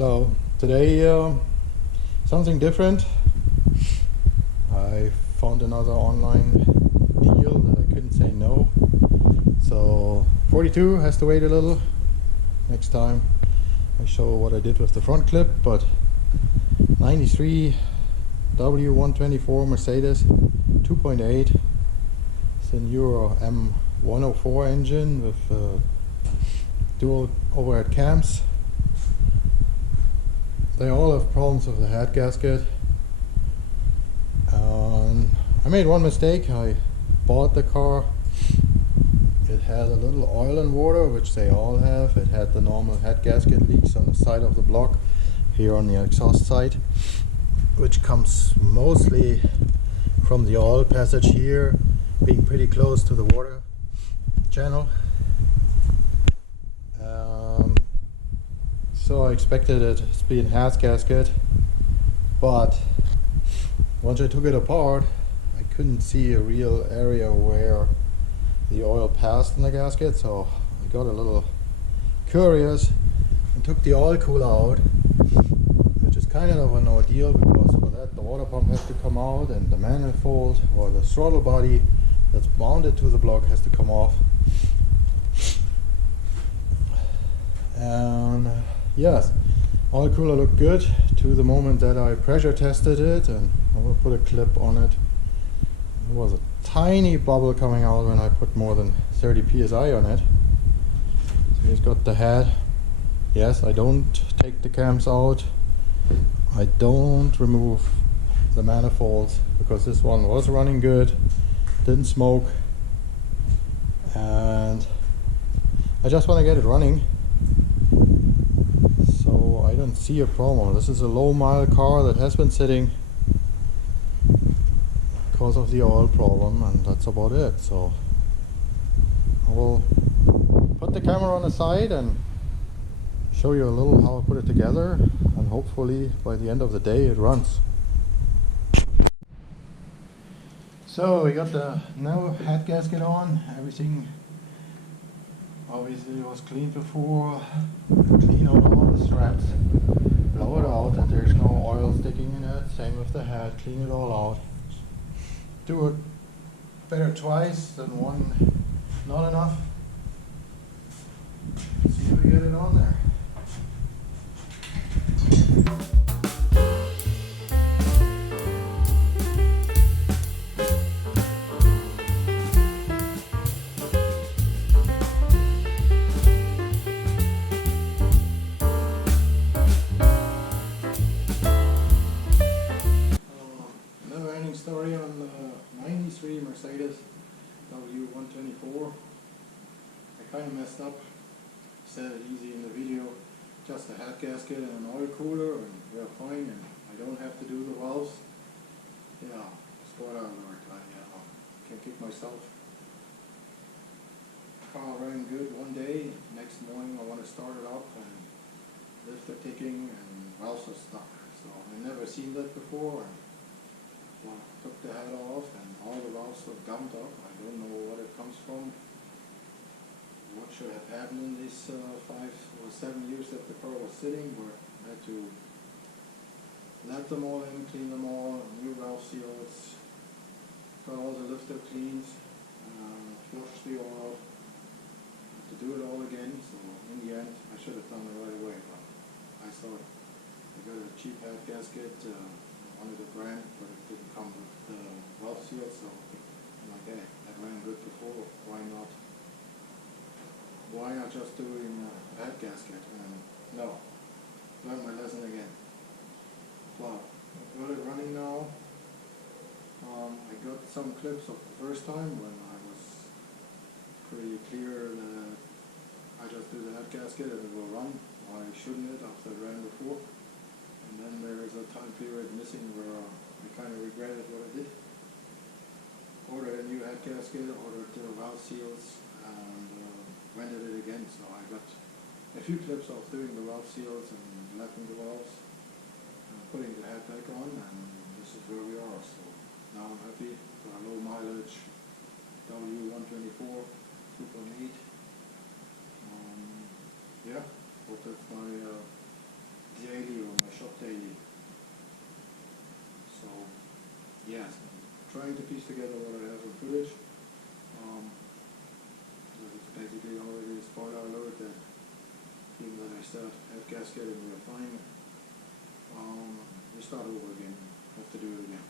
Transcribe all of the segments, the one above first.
Hello. Today something different. I found another online deal that I couldn't say no. So 42 has to wait a little. Next time I show what I did with the front clip, but 93 W124 Mercedes 2.8. It's a newer M104 engine with dual overhead cams. They all have problems with the head gasket. I made one mistake. I bought the car. It had a little oil and water, which they all have. It had the normal head gasket leaks on the side of the block, here on the exhaust side, which comes mostly from the oil passage here, being pretty close to the water channel. So I expected it to be a head gasket, but once I took it apart, I couldn't see a real area where the oil passed in the gasket, so I got a little curious and took the oil cooler out, which is kind of an ordeal because for that the water pump has to come out and the manifold or the throttle body that's mounted to the block has to come off. And yes, oil cooler looked good to the moment that I pressure tested it, and I will put a clip on it. There was a tiny bubble coming out when I put more than 30 psi on it. So it's got the head. Yes, I don't take the cams out. I don't remove the manifolds because this one was running good, didn't smoke, and I just want to get it running. So I don't see a problem. This is a low mile car that has been sitting because of the oil problem, and that's about it. So I will put the camera on the side and show you a little how I put it together, and hopefully by the end of the day it runs. So we got the new head gasket on. Everything obviously was cleaned before. Clean out all the straps, blow it out that there's no oil sticking in it. Same with the head, clean it all out. Do it better twice than one, not enough. Let's see if we get it on there. Story on the 93 Mercedes W124. I kind of messed up, said it easy in the video, just a head gasket and an oil cooler and we're fine, and I don't have to do the valves. Yeah, spoiler alert, I can't kick myself. Car ran good one day, next morning I want to start it up and lift are ticking and valves are stuck. So I never seen that before. Well, took the head off and all the valves were gummed up. I don't know what it comes from. What should have happened in these 5 or 7 years that the car was sitting, but I had to let them all in, clean them all, new valve seals, got all the lifter cleans, flush the oil, had to do it all again. So in the end I should have done it right away, but I thought I got a cheap head gasket, wanted a brand, but it didn't come with the valve seal, so I'm like, hey, that ran good before, why not just doing a head gasket? And no, learned my lesson again. Well, I've got it running now. I got some clips of the first time when I was pretty clear that I just do the head gasket and it will run. Why shouldn't it after it ran before? And then there is a time period missing where I kind of regretted what I did. Ordered a new head gasket, ordered the valve seals, and rented it again. So I got a few clips of doing the valve seals and lefting the valves, putting the head back on, and this is where we are. So now I'm happy for a low mileage W124 2.8. Yeah, hope that's my daily or my shop daily. So, yes, trying to piece together what I have in footage. It's basically already a spoiler alert that even that I start at gasket and we're fine. We start over again. Have to do it again.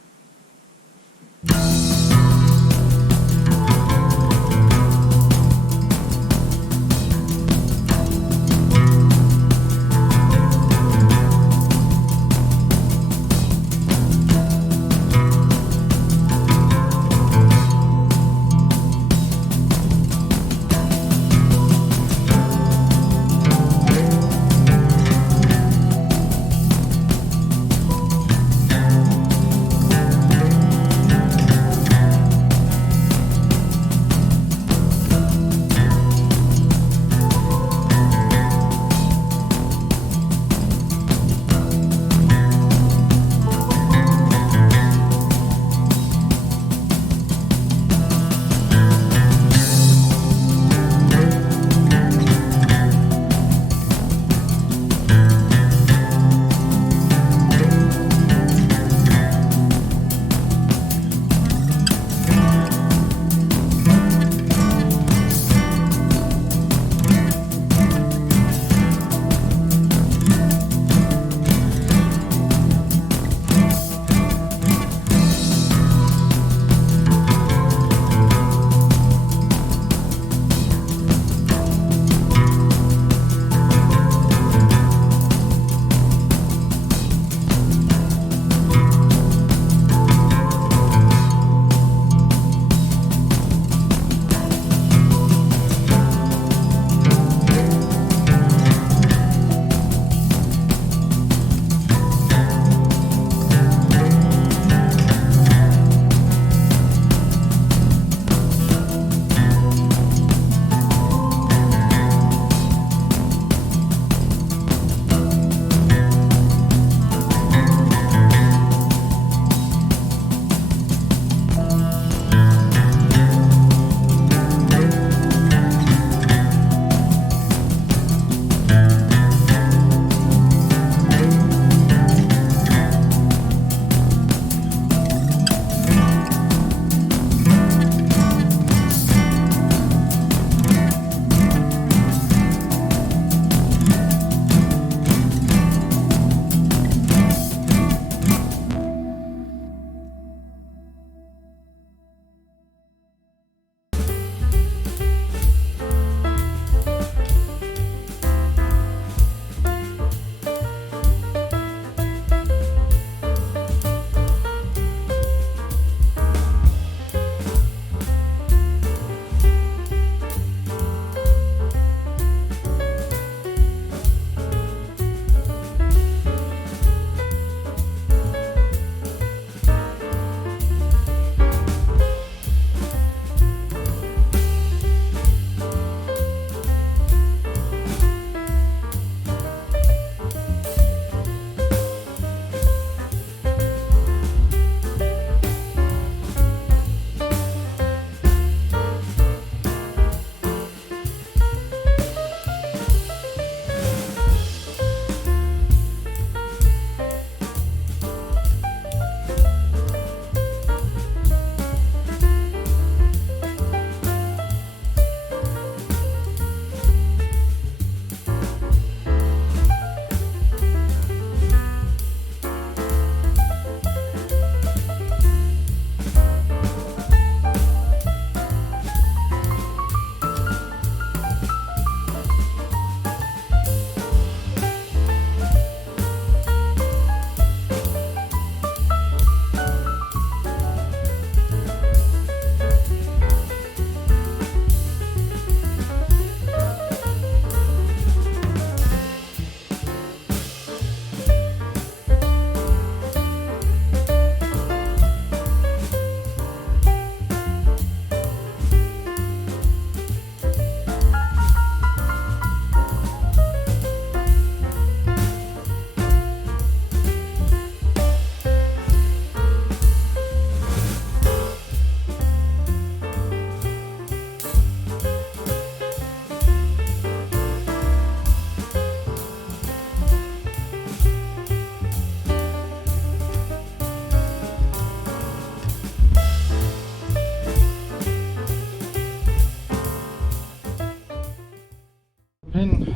pin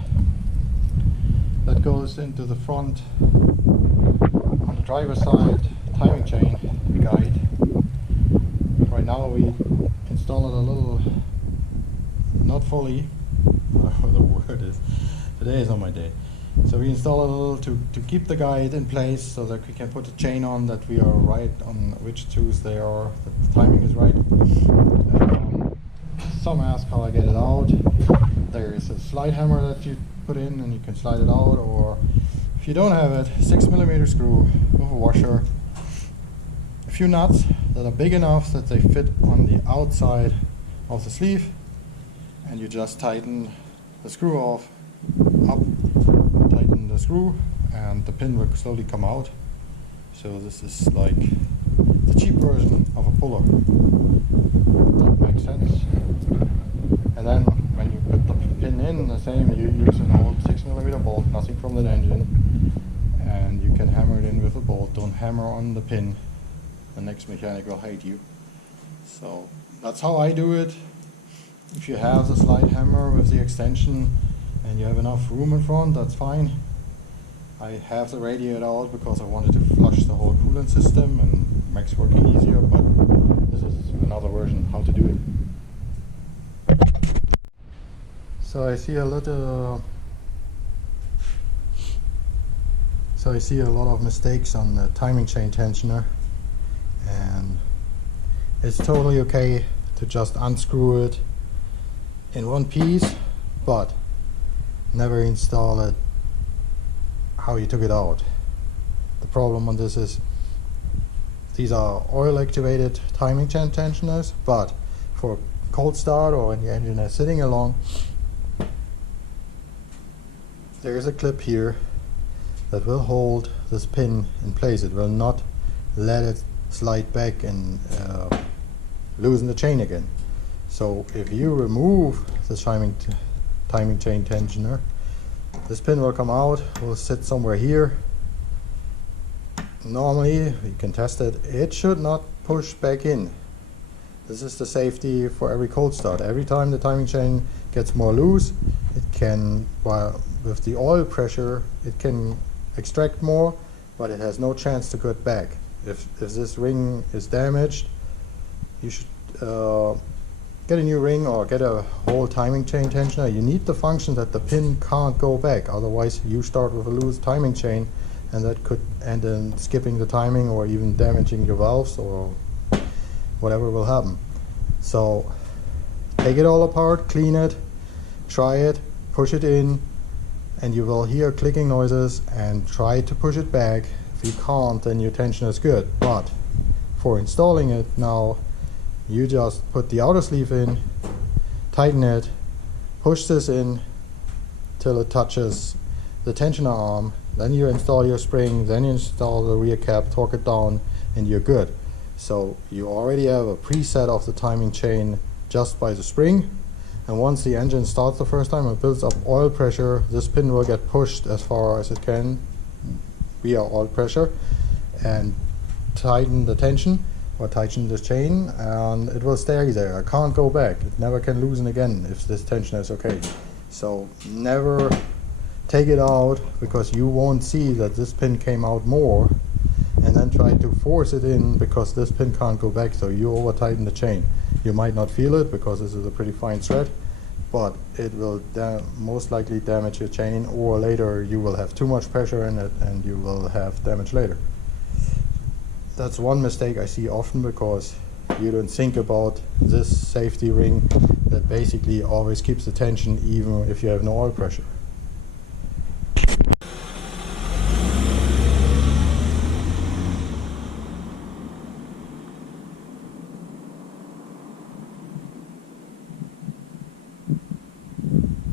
that goes into the front on the driver's side timing chain guide. Right now we install it a little, not fully, whatever the word is. Today is not my day. So we install it a little to keep the guide in place so that we can put the chain on, that we are right on which tools they are, that the timing is right. Some ask how I get it out. There is a slide hammer that you put in and you can slide it out, or if you don't have it, 6mm screw with a washer, a few nuts that are big enough that they fit on the outside of the sleeve, and you just tighten the screw off, up, tighten the screw, and the pin will slowly come out. So this is like the cheap version of a puller. That makes sense. And then when you put the pin in, the same, you use an old 6mm bolt, nothing from the engine, and you can hammer it in with a bolt. Don't hammer on the pin, the next mechanic will hate you. So that's how I do it. If you have the slide hammer with the extension and you have enough room in front, that's fine. I have the radiator out because I wanted to flush the whole coolant system and makes working easier, but this is another version how to do it. So I see a lot of mistakes on the timing chain tensioner, and it's totally okay to just unscrew it in one piece, but never install it how you took it out. The problem on this is these are oil activated timing chain tensioners, but for cold start or when your engine is sitting along, there is a clip here that will hold this pin in place. It will not let it slide back and loosen the chain again. So if you remove the timing chain tensioner, this pin will come out, will sit somewhere here. Normally, you can test it, it should not push back in. This is the safety for every cold start. Every time the timing chain gets more loose, it can, well, with the oil pressure, it can extract more, but it has no chance to get back. If this ring is damaged, you should get a new ring or get a whole timing chain tensioner. You need the function that the pin can't go back, otherwise you start with a loose timing chain, and that could end in skipping the timing or even damaging your valves or whatever will happen. So take it all apart, clean it, try it, push it in, and you will hear clicking noises, and try to push it back. If you can't, then your tensioner is good. But for installing it now, you just put the outer sleeve in, tighten it, push this in till it touches the tensioner arm, then you install your spring, then you install the rear cap, torque it down, and you're good. So you already have a preset of the timing chain just by the spring, and once the engine starts the first time and builds up oil pressure, this pin will get pushed as far as it can via oil pressure and tighten the tension or tighten the chain, and it will stay there. It can't go back. It never can loosen again if this tension is okay. So never take it out because you won't see that this pin came out more, and then try to force it in because this pin can't go back, so you over tighten the chain. You might not feel it because this is a pretty fine thread, but it will most likely damage your chain, or later you will have too much pressure in it and you will have damage later. That's one mistake I see often, because you don't think about this safety ring that basically always keeps the tension even if you have no oil pressure.